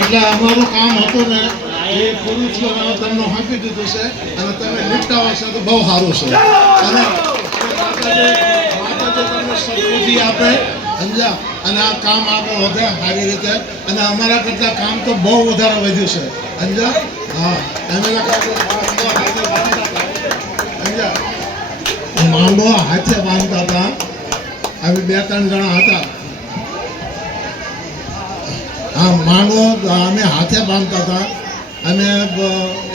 એટલે અમારું કામ હતું ને એ પૂરું થયું અને તમને આપી દીધું છે અને તમે નિપટાવો છો તો બહુ સારું છે અને માતાજી તમને સદબુદ્ધિ આપે સમજ્યા અને આ કામ આગળ વધે સારી રીતે અને અમારા કરતાં કામ તો બહુ વધારે વધ્યું છે સમજ્યા હા અમે સમજ્યા માંડવો હાથે બાંધતા હતા અમે 2-3 જણા હતા હા માંડવો અમે હાથે બાંધતા હતા અમે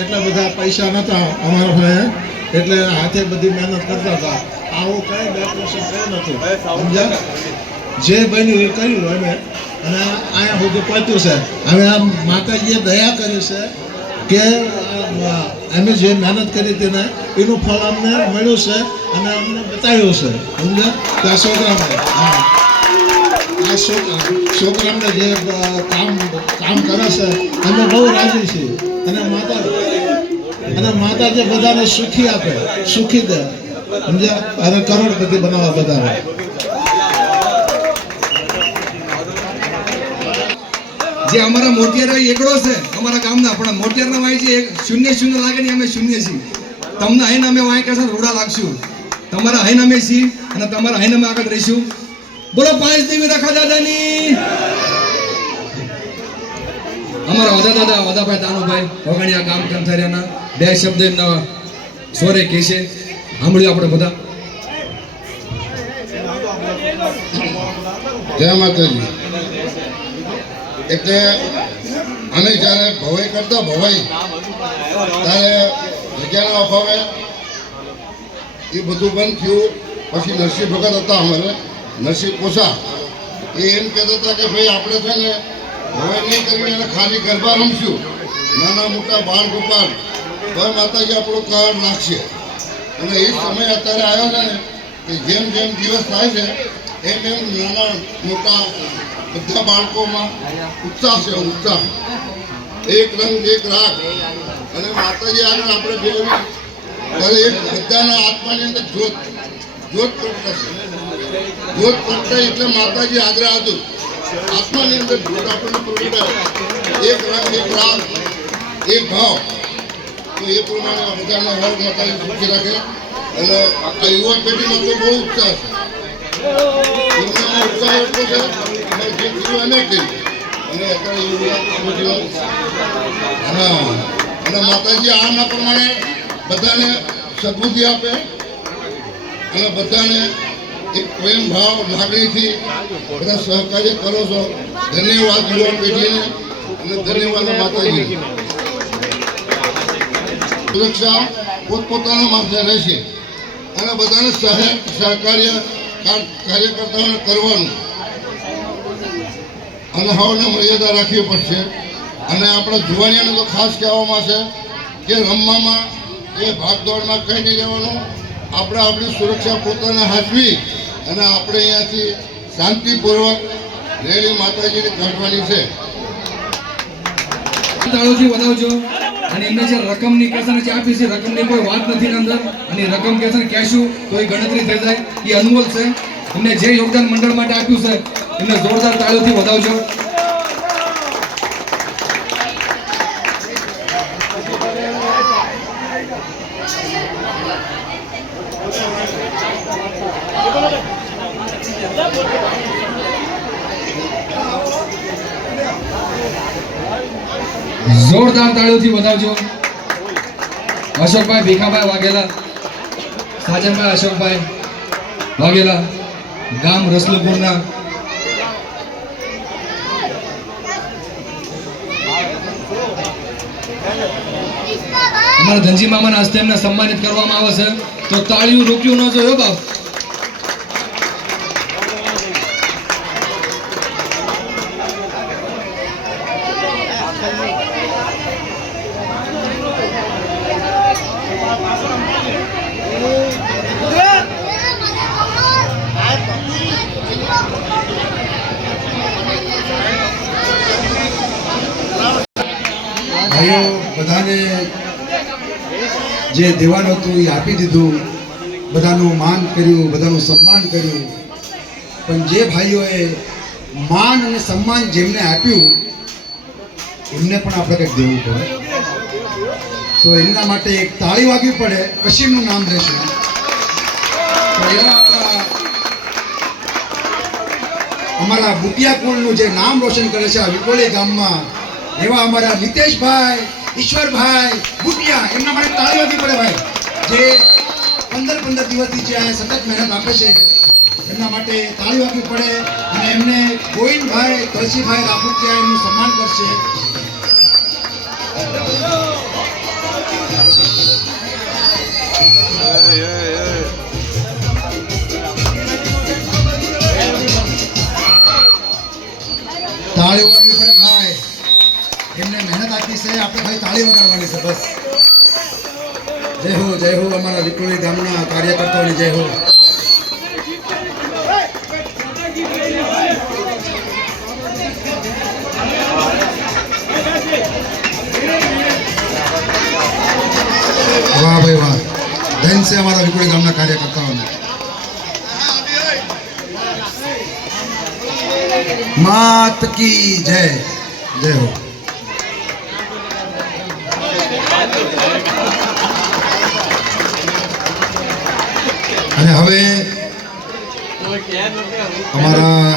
એટલા બધા પૈસા નહોતા અમારા પાસે એટલે હાથે બધી મહેનત કરતા હતા આવું કંઈ ડેકોરેશન કંઈ નહોતું સમજ્યા જે બન્યું એ કર્યું અમે અને અહીંયા બધું પહોંચ્યું છે હવે આ માતાજીએ દયા કરી છે કે અમે જે મહેનત કરી હતી ને એનું ફળ અમને મળ્યું છે અને અમને બતાવ્યું છે સમજ્યા કે આ છોકરાને હા આ છોકરાને જે કામ કરે છે અમે બહુ રાજી છીએ અને માતાજી બધાને સુખી આપે સુખી દે સમજ્યા અને કરોડપતિ બનાવવા બધાને જે અમારા મોટિયાર એકડો છે અમારા ગામના પણ મોટિયારના વાય છે શૂન્ય શૂન્ય લાગે ને અમે શૂન્ય છીએ તમને અહીં અમે વાય કરશે રૂડા લાગશું તમારા અહીં અમે છીએ અને તમારા અહીં અમે આગળ રહીશું બોલો 5 દેવી રખા દાદાની અમારા વદાભાઈ તાનુભાઈ વગાણિયા ગામ કંથારિયાના 2 શબ્દ એમના સ્વરે કહે છે સાંભળ્યું આપણે બધા જય માતાજી એટલે અમે જ્યારે ભવાઈ કરતા ભવાઈ ત્યારે જગ્યાના અભાવે એ બધું બંધ થયું પછી નરસિંહ ભગત હતા અમારે નરસિંહ કોસા એ એમ કહેતા હતા કે ભાઈ આપણે છે ને ભવાઈ નહીં કરવી અને ખાલી ગરબા રમશું નાના મોટા બાળ ગોપાલ ભાઈ માતાજી આપણું કાર્ડ નાખશે અને એ સમય અત્યારે આવ્યો છે ને કે જેમ જેમ દિવસ થાય છે એમ એમ નાના મોટા બધા બાળકોમાં ઉત્સાહ છે ઉત્સાહ એક રંગ એક રાગ અને માતાજી આગળ આપણે ભેળવી ત્યારે એક બધાના આત્માની અંદર જોત પ્રગટાશે જોત પ્રગટાય એટલે માતાજી આગળ હતું આત્માની અંદર જોત આપણને પ્રગટાય એક રંગ એક રાગ એક ભાવ તો એ પ્રમાણે બધાના વર્ગ માતાજી સુખી રાખે અને આ યુવા પેઢીમાં તો બહુ ઉત્સાહ છે ઉત્સાહ એટલો છે જે જીવન અમે કરી અને અત્યારે હા અને માતાજી આના પ્રમાણે બધાને સદબુદ્ધિ આપે અને બધાને એક પ્રેમ ભાવ લાગણીથી બધા સહકાર્ય કરો છો ધન્યવાદ યુવાન પેઢીને અને ધન્યવાદ માતાજીને સુરક્ષા પોતપોતાના માથે રહેશે અને બધાને સહકાર્ય કાર્યકર્તાઓને કરવાનું અને હવને મર્યાદા રાખવી પડશે અને આપણા જુવાનીઓને તો ખાસ કહેવામાં છે કે રમવામાં એ ભાગદોડમાં કંઈ નહીં રહેવાનું આપણે આપણી સુરક્ષા પોતાને હાચવી અને આપણે અહીંયાથી શાંતિપૂર્વક રેલી માતાજીને કાઢવાની છે તાળોથી વધાવજો અને એમને જે રકમની કહેશે જે આપી છે રકમની કોઈ વાત નથી અંદર અને રકમ કહેશે કહેશું તો એ ગણતરી થઈ જાય એ અનમોલ છે એમને જે યોગદાન મંડળ માટે આપ્યું છે એમને જોરદાર તાળીઓથી વધાવજો જોરદાર તાળીઓથી વધાવજો અશોકભાઈ ભીખાભાઈ વાઘેલા સાજનભાઈ અશોકભાઈ વાઘેલા ગામ રસલુપુરના અમારા ધનજી મામાના હસ્તે એમને સન્માનિત કરવામાં આવે છે તો તાળીઓ રોક્યું ન જોયો બાપ ભાઈઓ બધાને જે દેવાનું હતું એ આપી દીધું, બધાનું માન કર્યું, બધાનું સન્માન કર્યું. પણ જે ભાઈઓએ માન અને સન્માન જેમને આપ્યું એમને પણ આપણે કંઈક દેવું પડે. તો એમના માટે એક તાળી વાગવી પડે, પછી એમનું નામ લેશે. તો એવા અમારા બુટિયા કુળનું જે નામ રોશન કરે છે આ વિકોલી ગામમાં, એવા અમારા નિતેશભાઈ, ઈશ્વરભાઈ બુટિયા, એમના માટે તાળી વાગવી પડે ભાઈ, જે 15 દિવસથી જે આ સતત મહેનત આપે છે. એમના માટે તાળી વાગવી પડે. અને એમને ગોવિંદભાઈ, તુલસીભાઈ રાપુતિયા એમનું સન્માન કરશે. તાળી વાગવી પડે ભાઈ, એમને મહેનત આપી છે, આપણે ખાલી તાળી વગાડવાની છે બસ. જય હો, જય હો, અમારા વિક્રોલી ગામના કાર્યકર્તાઓની જય હો. વાહ ભાઈ વાહ, ધન છે અમારા વિક્રોલી ગામના કાર્યકર્તાઓને. માત કી જય, જય હો. અને હવે અમારા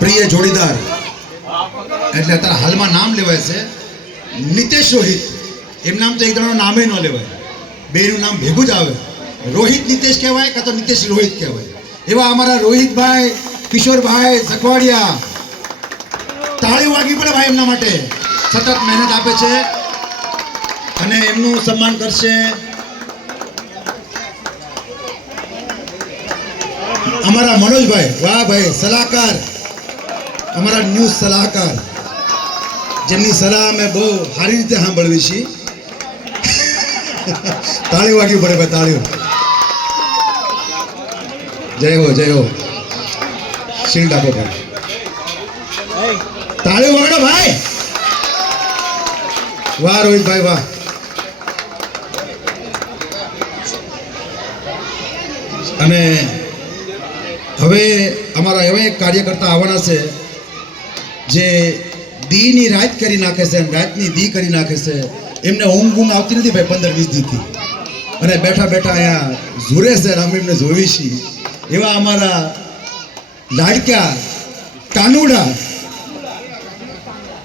પ્રિય જોડીદાર, એટલે અત્યારે હાલમાં નામ લેવાય છે નિતેશ રોહિત. એમ નામ તો એક જણાનું નામે ન લેવાય, બેનું નામ ભેગું જ આવે. રોહિત નિતેશ કહેવાય કાં તો નિતેશ રોહિત કહેવાય. એવા અમારા રોહિતભાઈ, કિશોરભાઈ જખવાડિયા, તાળી વાગી પડે ભાઈ એમના માટે. સતત મહેનત આપે છે અને એમનું સન્માન કરશે અમારા મનોજભાઈ. વાહ ભાઈ, સલાહકાર, અમારા ન્યૂઝ સલાહકાર, જેમની સલાહ અમે બહુ સારી રીતે સાંભળવી છીએ. તાળી વાગવી પડે ભાઈ, તાળીઓ. જય હો, જય હો. શીલ્ડ આપો ભાઈ, તાળીઓ વગાડો ભાઈ. વાહ રોહિતભાઈ વાહ. અને હવે અમારા એવા એક કાર્યકર્તા આવવાના છે જે દીની રાત કરી નાખે છે અને રાતની દી કરી નાખે છે. એમને ઊંઘ આવતી નથી ભાઈ 15-20 દીથી, અને બેઠા બેઠા અહીંયા ઝૂરે છે. અમે એમને જોઈ છીએ. એવા અમારા લાડક્યા કાનુડા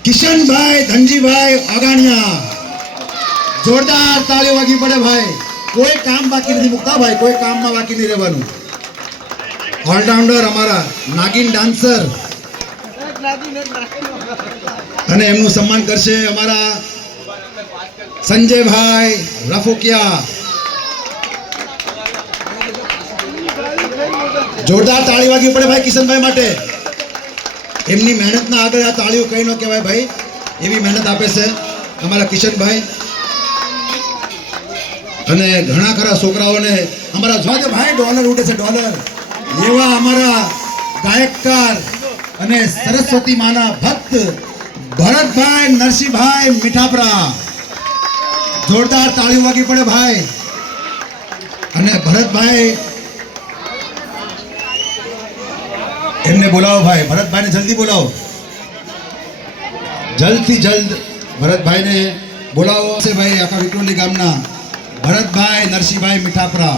કિશનભાઈ, ધનજીભાઈ અગાણિયા, જોરદાર તાળીઓ વાગી પડે ભાઈ. કોઈ કામ બાકી નથી મૂકતા ભાઈ, કોઈ કામમાં બાકી નહીં રહેવાનું. ઓલરાઉન્ડર અમારા નાગિન ડાન્સર, અને એમનું સન્માન કરશે અમારા સંજયભાઈ રાફુકિયા. જોરદાર તાળી વાગી પડે ભાઈ કિશનભાઈ માટે. એમની મહેનતના આગળ આ તાળીઓ કઈ ન કહેવાય ભાઈ, એવી મહેનત આપે છે અમારા કિશનભાઈ. અને ઘણા ખરા છોકરાઓને અમારા જોવા ભાઈ ડોલર ઉડે છે, ડોલર. એવા અમારા ગાયકકાર અને સરસ્વતી માના ભક્ત ભરતભાઈ, નરસિંહભાઈ મીઠાપરા. જોરદાર તાળીઓ વાગી પડે ભાઈ. અને ભરતભાઈ, એમને બોલાવો ભાઈ, ભરતભાઈને જલ્દી બોલાવો, જલ્દથી જલ્દ ભરતભાઈને બોલાવો છે ભાઈ. આખા વિક્રોલી ગામના ભરતભાઈ, નરસિંહભાઈ મીઠાપરા.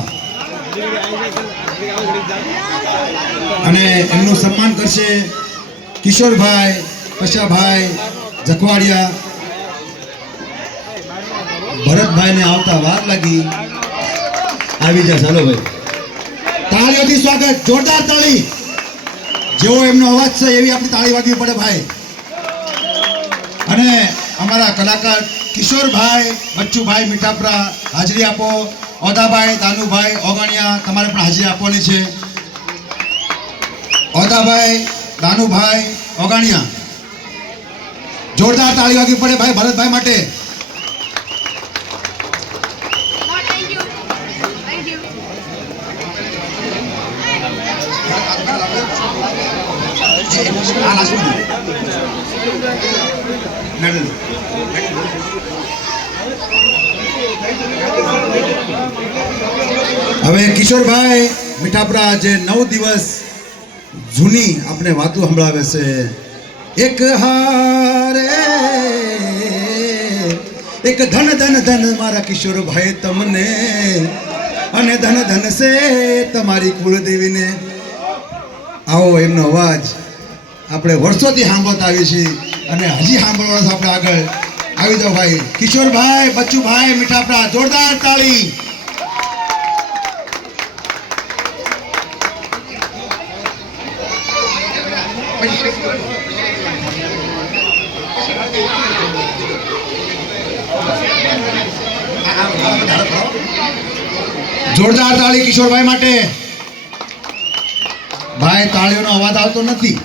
અને એમનું સન્માન કરશે કિશોરભાઈ, પશાભાઈ જખવાડિયા. ભરતભાઈને આવતા વાર લાગી, આવી જા. ચાલો ભાઈ, તાળીઓથી સ્વાગત, જોરદાર તાળી. જેવો એમનો અવાજ છે એવી આપણી તાળી વાગવી પડે ભાઈ. અને અમારા કલાકાર કિશોરભાઈ, બચ્ચુભાઈ મીઠાપરા, હાજરી આપો. ઓદાભાઈ, દાનુભાઈ ઓગણિયા, તમારે પણ હાજરી આપવાની છે. ઓદાભાઈ, દાનુભાઈ ઓગણિયા, જોરદાર તાળી વાગવી પડે ભાઈ ભરતભાઈ માટે. હવે કિશોરભાઈ મીઠાપરા જે 9 દિવસ જૂની આપણે વાતો સંભળાવે છે. એક હારે એક ધન ધન ધન મારા કિશોરભાઈ તમને, અને ધન ધન છે તમારી કુળદેવીને. આવો એમનો અવાજ આપણે વર્ષોથી સાંભળતા આવીએ છીએ અને હજી સાંભળવાનો આપણે આગળ. આવી જાઓ ભાઈ કિશોરભાઈ, બચ્ચુભાઈ, મીઠાપરા, જોરદાર તાળી. જોરદાર તાળી કિશોરભાઈ માટે. ભાઈ તાળીઓનો અવાજ આવતો નથી.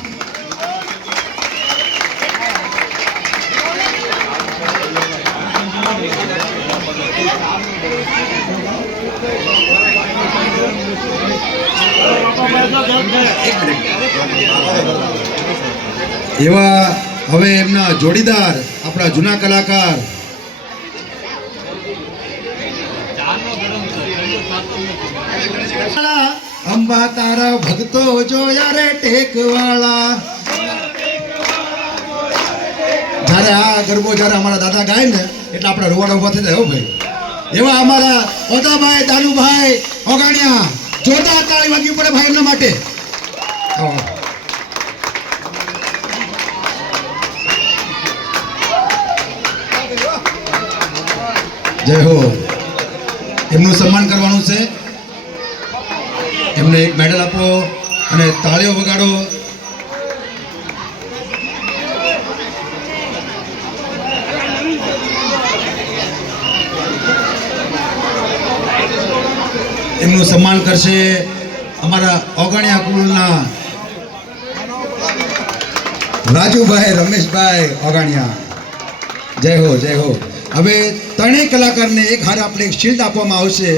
એવા હવે એમના જોડીદાર આપણા જૂના કલાકાર અંબા તારા ભક્તો જોયા રે ટેકવાળા. જ્યારે આ ગરબો જ્યારે અમારા દાદા ગાય ને એટલે આપણે રોવાડા ઉભા થઈ જાય. હો ભાઈ, એવા અમારા ઓદાભાઈ, દાનુભાઈ ઓગાણિયા, જોરદાર તાળી વાગી પડે ભાઈ એમના માટે. જય હો. એમનું સન્માન કરવાનું છે. એમને એક મેડલ આપો અને તાળીઓ વગાડો. એમનું સન્માન કરશે અમારા ઓગણિયા કુળના રાજુભાઈ, રમેશભાઈ ઓગણિયા. જય હો, જય હો. હવે ત્રણેય કલાકારને એક હાર આપણે એક શિલ્ડ આપવામાં આવશે.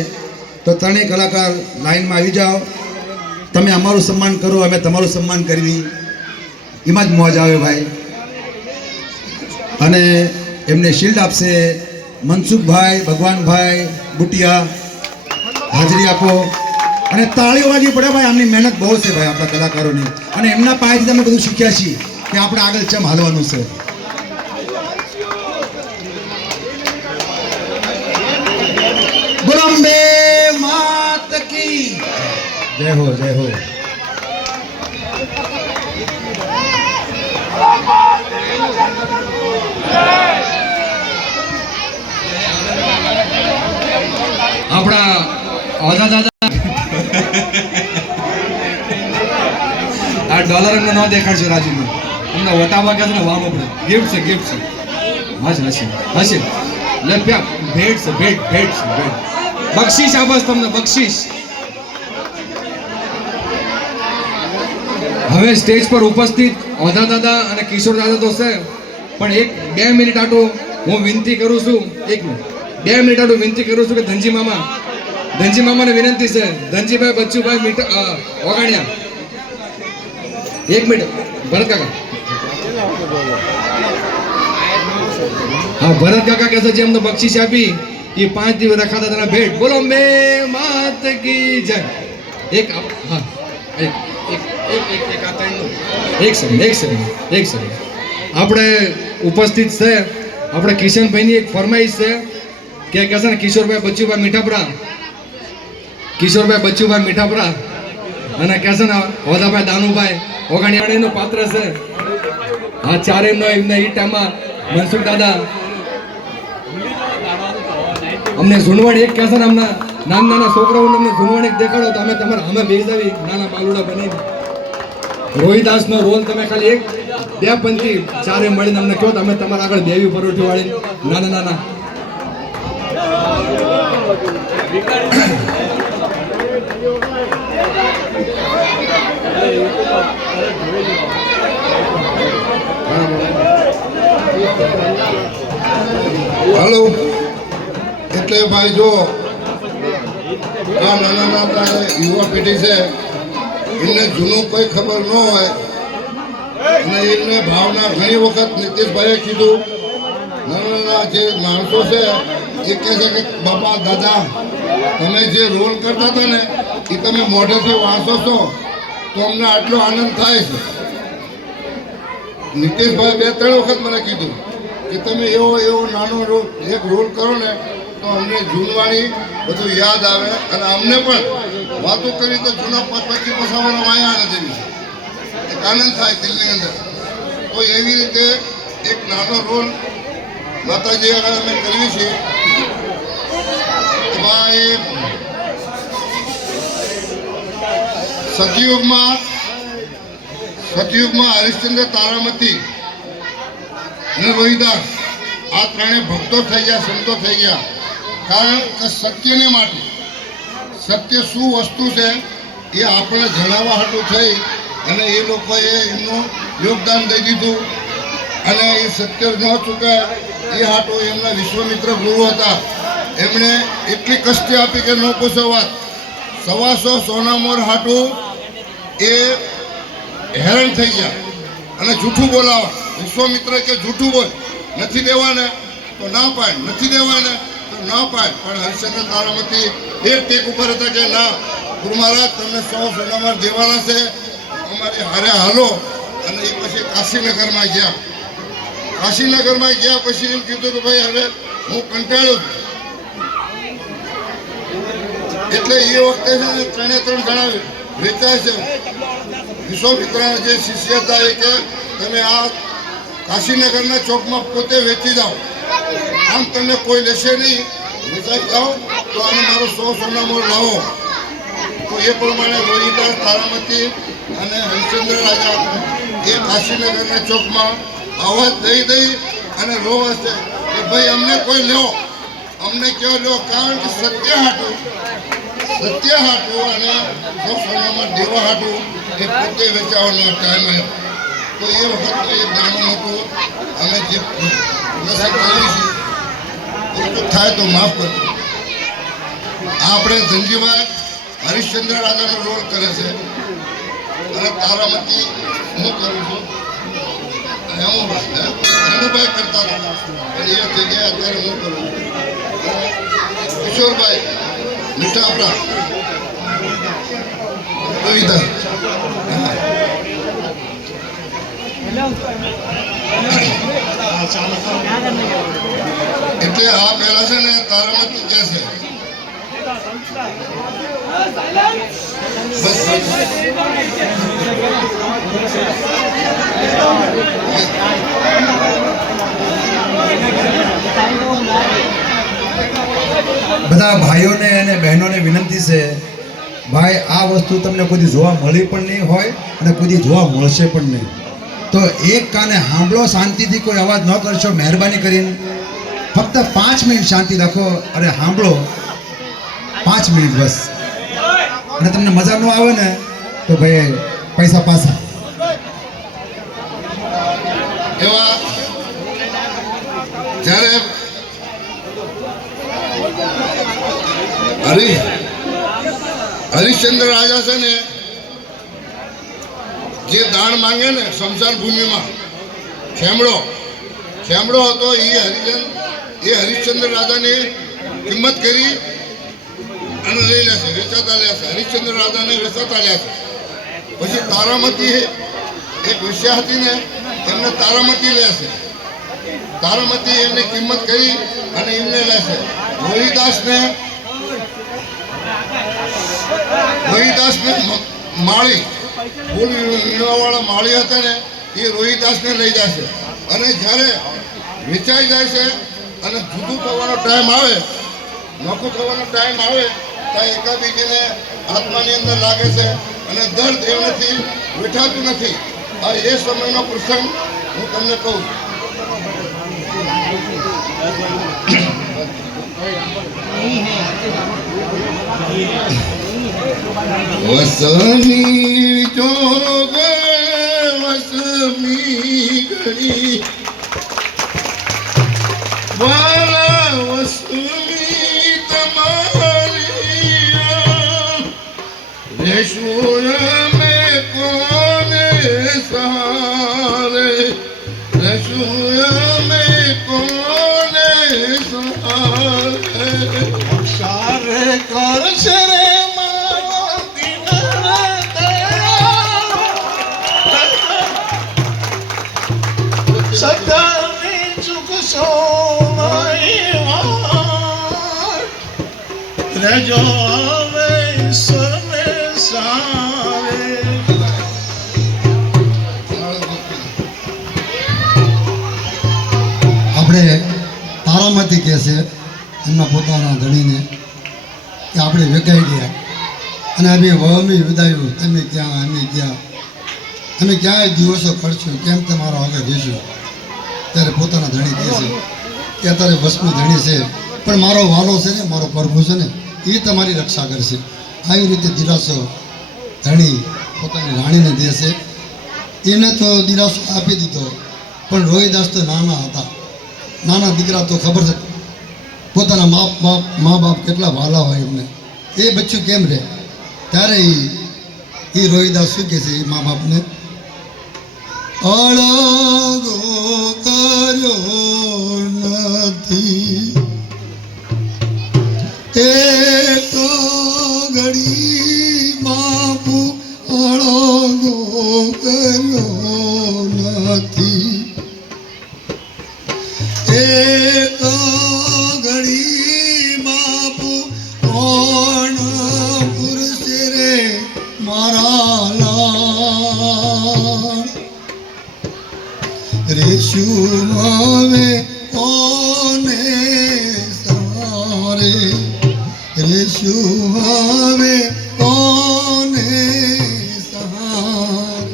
તો ત્રણેય કલાકાર લાઈનમાં આવી જાઓ. તમે અમારું સન્માન કરો, અમે તમારું સન્માન કરવી, એમાં જ મોજ આવે ભાઈ. અને એમને શિલ્ડ આપશે મનસુખભાઈ, ભગવાનભાઈ બુટિયા. હાજરી આપો અને તાળીઓ વાગી પડે ભાઈ. આમની મહેનત બહુ છે ભાઈ આપણા કલાકારોની, અને એમના પાસેથી અમે બધું શીખ્યા છીએ કે આપણે આગળ ચમ હાલવાનું છે. બોમ્બે માત કી જય હો, જય હો. આપણા ઓઝા દાદા આ ડોલર અમને ન દેખાડશો રાજુને. અમને વટા વાગ્યા છે ને વામ આપણે ગિફ્ટ છે, ગિફ્ટ છે. હશે હશે હશે. લે પ્યા ભેટ છે, ભેટ ભેટ છે, ભેટ. બક્ષીસ આપસ તમને, બક્ષીસ. હવે સ્ટેજ પર ઉપસ્થિત ઓઝા દાદા અને કિશોર દાદા તો છે, પણ 2 મિનિટ આટો હું વિનંતી કરું છું. 1 મિનિટ 2 મિનિટ આટો વિનંતી કરું છું કે ધનજી મામાને વિનંતી છે. ધનજીભાઈ, બચ્ચુભાઈ, ઓગાણિયા 1 મિનિટ. ભરત કાકા, હા ભરત કાકા કહે છે જે અમને બક્ષીસ આપી એ 5 દિવસ રખાતા તેના ભેટ. બોલો મે માત કી જય. એક હા એક સેકન્ડ. આપણે ઉપસ્થિત છે આપણે કિશનભાઈની એક ફરમાઈશ છે કે છે ને કિશોરભાઈ બચ્ચુભાઈ મીઠાપરા અને કે છે ને ઓદાભાઈ, દાનુભાઈ ઓગાણિયાણીનું પાત્ર છે. આ ચારેયનો એમને એ ટાઈમમાં મનસુખ દાદા અમને ઝૂંડવાણી એક કહે છે ને અમને નાના છોકરાઓને અમને ઝૂંડવાણી દેખાડો તો અમે તમારા અમે બેસી આવી નાના બાલુડા બની. રોહિદાસનો રોલ તમે ખાલી 1-2 પંક્તિ ચારે મળીને અમને કહો તો અમે તમારા આગળ દેવી પરોઠી વાળી નાના. હાલો. એટલે ભાઈ જો આ નાના યુવા પેઢી છે એમને જૂનું કોઈ ખબર ન હોય અને એમને ભાવના ઘણી વખત નીતિશભાઈએ કીધું. નાના જે માણસો છે એ કહે છે કે બાપા દાદા તમે જે રોલ કરતા હતા ને એ તમે મોઢેથી વાંચો છો તો અમને આટલો આનંદ થાય છે. નીતિશભાઈ 2-3 વખત મને કીધું કે તમે એવો નાનો એક રોલ કરો ને તો અમને જૂનવાણી બધું યાદ આવે અને અમને પણ વાતો કરી તો જૂના 25 વર્ષ માયા આવે જેવી એક આનંદ થાય દિલની અંદર. તો એવી રીતે એક નાનો રોલ માતાજી આગળ અમે કરીએ છીએ. એમાં એ સતયુગમાં હરિશ્ચંદ્ર, તારામતી અને રોહિદાસ આ ત્રણેય ભક્તો થઈ ગયા, સંતો થઈ ગયા. કારણ કે સત્યને માટે, સત્ય શું વસ્તુ છે એ આપણે જણાવવા હાટું થઈ અને એ લોકોએ એમનું યોગદાન દઈ દીધું. અને એ સત્ય ન ચૂકે એ હાટું એમના વિશ્વમિત્ર ગુરુ હતા. એમણે એટલી કષ્ટી આપી કે ન પૂછો વાત. 125 સોનામોર હાટું એ હેરાન થઈ ગયા અને જૂઠું બોલાવા. વિશ્વમિત્ર કે જૂઠું બોલ, નથી દેવાને તો ના પાડ, નથી દેવાને તો ના પાડ. પણ હરિશ્ચંદ્ર, તારામતી એ ટેક ઉપર હતા કે ના ગુરુ મહારાજ તમને 100 સોનામોર દેવાના છે, અમારી હારે હાલો. અને એ પછી કાશીનગરમાં ગયા. કાશીનગરમાં ગયા પછી એમ કીધું કે ભાઈ હવે હું કંટાળ્યો છું. એટલે એ વખતે છે ને 3 જણા વેચાય છે. વિશ્વમિત્રના જે શિષ્ય હતા એ કે તમે આ કાશીનગરના ચોકમાં પોતે વેચી જાઓ, આમ તમને કોઈ લેશે નહીં, વેચાઈ જાઓ તો આને મારો 100 સોનામોર લાવો. તો એ પ્રમાણે રોહિદાસ, તારામતી અને હરિશ્ચંદ્ર રાજા એ કાશીનગરના ચોકમાં અવાજ દઈ અને રોવે છે કે ભાઈ અમને કોઈ લ્યો, અમને કયો લ્યો. કારણ કે સત્ય હાટું અને 100 સોનામોર દેવા હાટું એ પોતે વેચાવાનો ટાઈમ આવ્યો. તો એ વખતનું એક નાનું મોટું અમે જે પ્રસંગ કરીએ છીએ એટલું થાય તો માફ કરજો. આપણે ધનજીભાઈ હરિશ્ચંદ્ર રાજાનો રોલ કરે છે અને તારામતી હું કરું છું. હેમુભાઈ કરતા હતા પણ એ જગ્યાએ અત્યારે હું કરું છું. કિશોરભાઈ મીઠાપરા, કવિતા એટલે આ પહેલા છે ને તારામતી કે છે બધા ભાઈઓને અને બહેનોને વિનંતી છે, ભાઈ આ વસ્તુ તમને કોઈ જોવા મળી પણ નહીં હોય અને કોઈ જોવા મળશે પણ નહીં. તો એક કાને સાંભળો, શાંતિથી કોઈ અવાજ ન કરશો મહેરબાની કરીને. ફક્ત 5 મિનિટ શાંતિ રાખો અને સાંભળો, 5 મિનિટ બસ. અને તમને મજા ન આવે ને તો ભાઈ પૈસા પાછા. એવા જ્યારે હરિશ્ચંદ્ર રાજા છે ને જે દાન માંગે ને શમશાન ભૂમિમાં, ખેમડો હતો એ હરિશ્ચંદ્ર રાજાની કિંમત કરી અને લઈ લેશે, વેચાતા લેશે. હરિશ્ચંદ્ર રાજાને વેચાતા લેશે. પછી તારામતી એક વિષયા હતી ને એમને તારામતી લેશે. તારામતી એમની કિંમત કરી અને એમને લેશે. રોહિદાસને માળી, ફૂલ વીણવાવાળા માળી હતા ને એ રોહિદાસને લઈ જશે. અને જ્યારે વેચાઈ જાય છે અને જુદું થવાનો ટાઈમ આવે, નોખું થવાનો ટાઈમ આવે ત્યાં એકાબીજીને આત્માની અંદર લાગે છે અને દર્દ એમનેથી વેઠાતું નથી. આ એ સમયનો પ્રસંગ હું તમને કહું છું. વસની જોગ વસમી ઘડી વાલા વસમી તમારી રેશું મેં કોને સહારે, રેશું મેં કોને સહારે. સારે કરશે રે રેજો હવે ઈશ્વરને સારે. આપણે તારામાંથી કહે છે એમના પોતાના ધણીને કે આપણે વેકાઈ ગયા અને અમે વહમી વિદાયું તમે ક્યાં અમે ક્યાંય દિવસો કરશું કેમ તમારા આગળ જઈશું. ત્યારે પોતાના ધણી કહે છે કે અત્યારે વસનું ધણી છે પણ મારો વાલો છે ને મારો પ્રભુ છે ને એ તમારી રક્ષા કરશે. આવી રીતે દિલાસો ધણી પોતાની રાણીને દે છે. એને તો દિલાસો આપી દીધો પણ રોહિદાસ તો નાના હતા, નાના દીકરા તો ખબર છે પોતાના મા બાપ કેટલા વાલા હોય એમને, એ બચ્ચું કેમ રહે. ત્યારે એ રોહિદાસ શું કહે છે એ મા બાપને, અળગો કર્યો નથી એક ઘડી બાપુ અળગો કર્યો નથી એક ઘડી બાપુ કોણ પુરુષ રે મારા લાલ રેશું હવે કોને સારે રેશું હવે કોને સારે.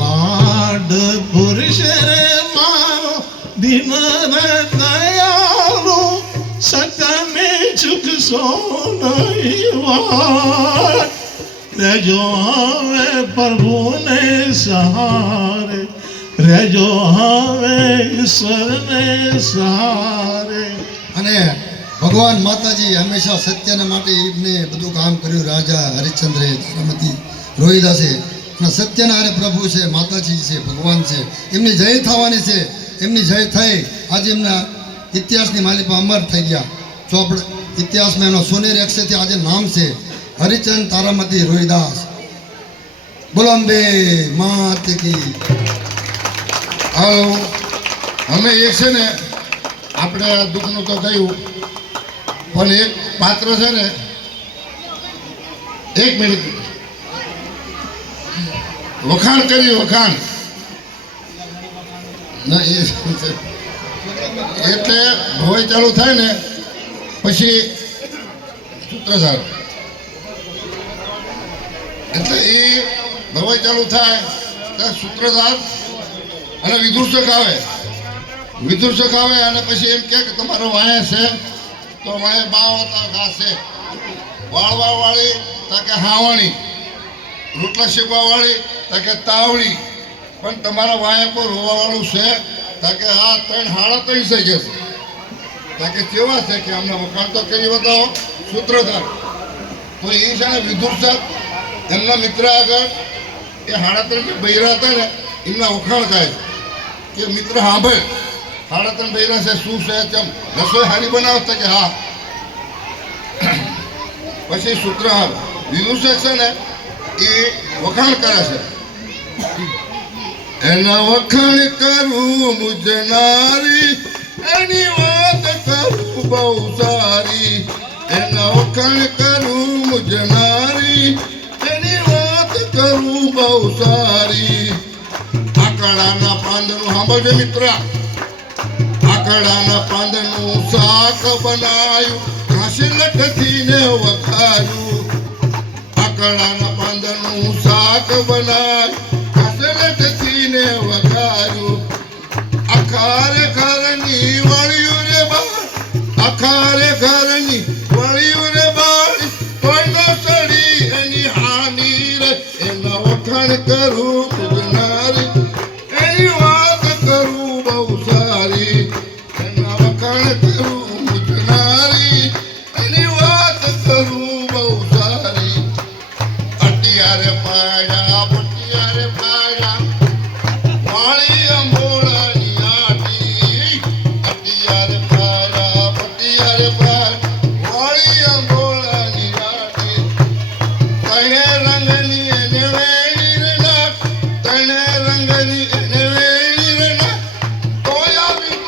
લાડ પુરુષ રે મારો દિન રે દયાળુ સતમે ચૂકશો નહીં વાત. રેજો હવે પ્રભુને સહારે, રેજો હવે ઈશ્વરને સહારે. અને ભગવાન માતાજી હંમેશા સત્યના માટે એમને બધું કામ કર્યું. રાજા હરિશ્ચંદ્રે, તારામતી, રોહિદાસે અને સત્યના હારે પ્રભુ છે, માતાજી છે, ભગવાન છે. એમની જય થવાની છે. એમની જય થઈ આજે એમના ઇતિહાસની માલિકા અમર થઈ ગયા. તો આપણે ઇતિહાસમાં એનો સોનેરી અક્ષરથી આજે નામ છે હરિચંદ તારામતી રોહિદાસ. બોલો અંબે માત કી. હાલો, અમે એક છે ને આપણે દુઃખનું તો થયું પણ એક પાત્ર છે ને, એક મિનિટ વખાણ કર્યું, વખાણ ના એ એટલે ભવાઈ ચાલુ થાય ને પછી સૂત્રધાર એટલે એ ભવાઈ ચાલુ થાય ત્યારે સૂત્રધાર અને વિદુષક આવે અને પછી એમ કે તમારો વાયા છે તો વાય બાવ હતા ઘા છે, વાળવા વાળી તાકે હાવણી, રોટલા શેકવા વાળી તાકે તાવડી, પણ તમારા વાયા કોઈ રોવા વાળું છે તાકે હા 3 સાડા 3 થઈ જશે તાકે કેવા છે કે અમને વખાણ તો કરી બતાવો સૂત્રધાર. તો એ છે ને વિદુષક એમના મિત્ર આગળ એ 3.5 બૈરા હતા ને એમના વખાણ થાય કે મિત્ર સાંભળ 3.5 બૈરા છે શું છે તેમ રસોઈ સારી બનાવતા કે હા. પછી સૂત્રધાર વિદુષક છે ને એ વખાણ કરે છે, એના વખાણ કરું મુજનારી એની વાત કરું બહુ સારી, એના વખાણ કરું મુજનારી એની વાત કરું બહુ સારી. આકડાના પાંદનું સાંભળજો મિત્ર, આકડાના પાંદનું શાક બનાયું ઘાસી લટકીને વખાયું, આકડાના પાંદનું શાક બનાયું ઘાસી લટકીને વખાયું. અખારે ઘરની વળ્યું રે બાળ, અખારે ઘરની વળ્યું રે બાળ, કોઈ ન સડી એની હાની રે, એના વખાણ કરું પૂજનારી એની વાત કરું બહુ સારી, એના વખાણ કરું પૂજનારી એની વાત કરું બહુ સારી. અટિયારે પાડ્યા પટિયારે પાડ્યા વાળી અંબોળાની આટી, અટિયારે પાડ્યા પટિયારે પાડ્યા વાળી અંબોળાની આટી. તણે રંગની એને વેણી રે નાક, તણે રંગની એને વેણી રે નાક, તોય આવી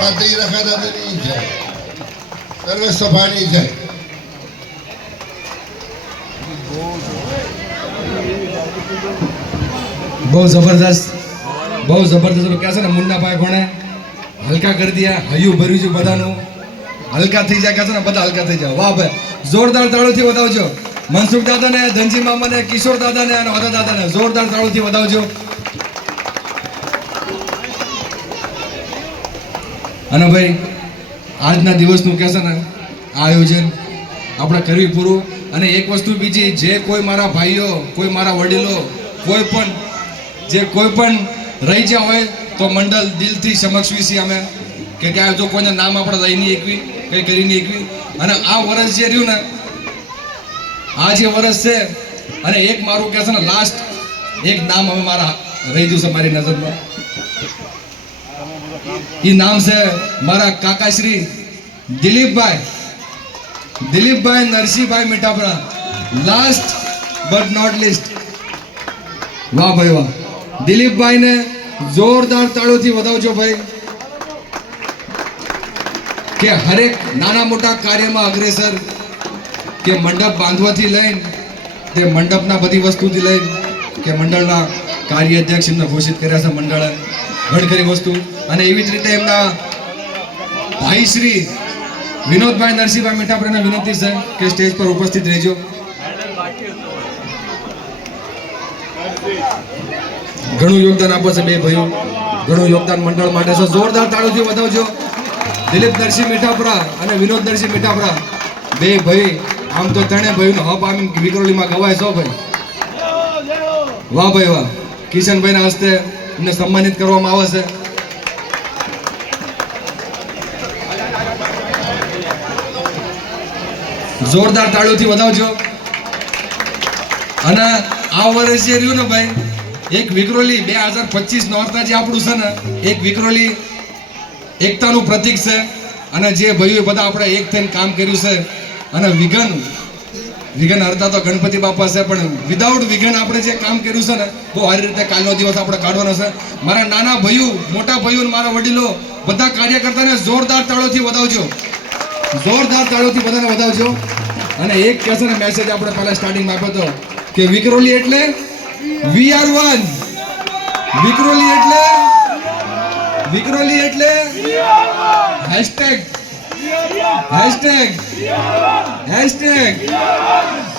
પાતળી રખા દાદાની જય, સર્વ સભાની જય. બહુ જબરદસ્ત કહે છે ને મુન્નાભાઈ કોણે હલકા કરી દિયા, હૈયું ભર્યું છે બધાનું, હલકા થઈ જાય કહે છે ને બધા હલકા થઈ જાય. વાહ ભાઈ, જોરદાર તાળીઓથી વધાવજો મનસુખ દાદાને, ધનજી મામાને, કિશોર દાદાને અને વાદા દાદાને જોરદાર તાળીઓથી વધાવજો. અને ભાઈ આજના દિવસનું કહે છે ને આ આયોજન આપણે કરવી પૂરું. અને એક વસ્તુ બીજી, જે કોઈ મારા ભાઈઓ, કોઈ મારા વડીલો, કોઈ પણ રહી ગયા હોય તો મંડળ દિલથી સમક્ષવી છીએ અમે કે ક્યાં જો કોઈને નામ આપણે લઈ નહીં એકવી, કંઈ કરી નહીં એકવી. અને આ વર્ષ જે રહ્યું ને, આ જે વર્ષ છે, અને એક મારું કહે છે ને લાસ્ટ એક નામ હવે મારા રહી ગયું છે મારી નજરમાં. એ નામ છે મારા કાકાશ્રી Dilipbhai Narsinhbhai Mithapara, last but not least. વાહ ભાઈ વાહ, દિલીપભાઈને જોરદાર તાળીઓથી વધાવજો ભાઈ, કે હરેક નાના મોટા કાર્યમાં અગ્રેસર, કે મંડપ બાંધવાથી લઈને તે મંડપના બધી વસ્તુથી લઈને કે મંડળના કાર્યાધ્યક્ષ એમને ઘોષિત કર્યા છે મંડળે ઘણી ખરી વસ્તુ. અને એવી જ રીતે એમના ભાઈ શ્રી વિનોદભાઈ નરસિંહભાઈ મીઠાપરાને વિનંતી છે કે સ્ટેજ પર ઉપસ્થિત રહેજો. ઘણું યોગદાન આપે છે બે ભાઈઓ, ઘણું યોગદાન મંડળ માટે છે. જોરદાર તાળીઓથી વધાવજો દિલીપ નરસિંહ મીઠાપરા અને વિનોદ નરસિંહ મીઠાપરા બે ભાઈ. આમ તો ત્રણેય ભાઈનો હબ આમ વિક્રોલીમાં ગવાય છો ભાઈ. વાહ ભાઈ વાહ, કિશનભાઈના હસ્તે એમને સન્માનિત કરવામાં આવે છે. જોરદાર તાળીઓથી વધાવજો. અને આ વર્ષ જે રહ્યું ને ભાઈ, એક વિક્રોલી 2025 નોરતા જે આપણું છે ને, એક વિક્રોલી એકતાનું પ્રતીક છે. અને જે ભાઈઓ બધા આપણે એક થઈને કામ કર્યું છે. અને વિઘન હરતા તો ગણપતિ બાપા છે, પણ વિધાઉટ વિઘન આપણે જે કામ કર્યું છે ને, બહુ સારી રીતે કાલનો દિવસ આપણે કાઢવાનો છે. મારા નાના ભાઈઓ, મોટા ભાઈઓ, મારા વડીલો, બધા કાર્યકર્તાને જોરદાર તાળીઓથી વધાવજો, જોરદાર તાળીઓથી બધાને વધાવજો. અને એક કહેશે ને મેસેજ આપણે પહેલા સ્ટાર્ટિંગમાં આપ્યો હતો કે વિક્રોલી એટલે વી આર વન, વિક્રોલી એટલે હેશટેગ.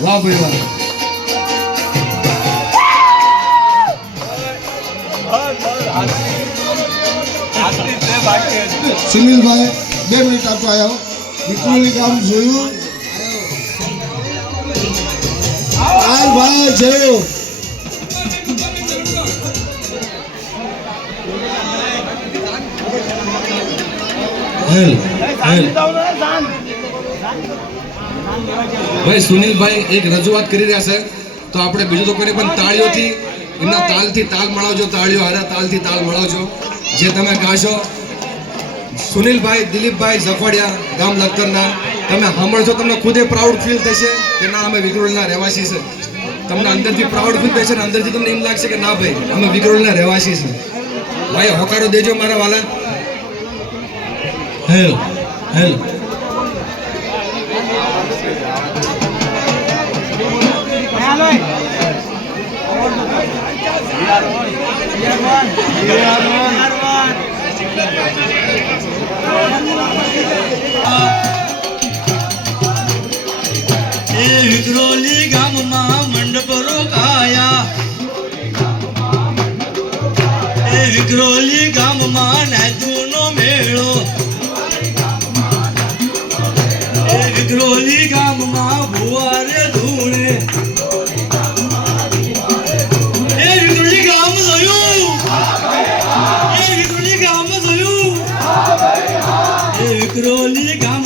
વાહ ભાઈ વાહ. સુનિલભાઈ 2 મિનિટ આપતો આવ્યો, વિક્રોલી ગામ જોયું. ભાઈ જોયું. ભાઈ સુનિલભાઈ એક રજૂઆત કરી રહ્યા છે, તો આપણે બીજું તો કોઈ પણ તાળીઓથી એમના તાલથી તાલ મળાવજો, તાળીઓ હારે તાલથી તાલ મળાવજો. જે તમે ગાશો સુનિલભાઈ દિલીપભાઈ ઝફડિયા ગામ લખતરના, તમે સાંભળશો તમને ખુદે પ્રાઉડ ફીલ થશે કે ના અમે વિક્રોલીના રહેવાસી છે. તમને અંદરથી પ્રાઉડ ફીલ થશે ને અંદરથી તમને એમ લાગશે કે ના ભાઈ અમે વિક્રોલીના રહેવાસી છે. ભાઈ હોકારો દેજો મારા વાલા. હેલ વિક્રોલી ગામમાં મંડપ રોકાયા, વિક્રોલી ગામમાં નાચુનો મેળો, વિક્રોલી ગામમાં ભુવારે ધૂણે, વિક્રોલી ગામ જોયું, વિક્રોલી ગામ જોયું, વિક્રોલી ગામ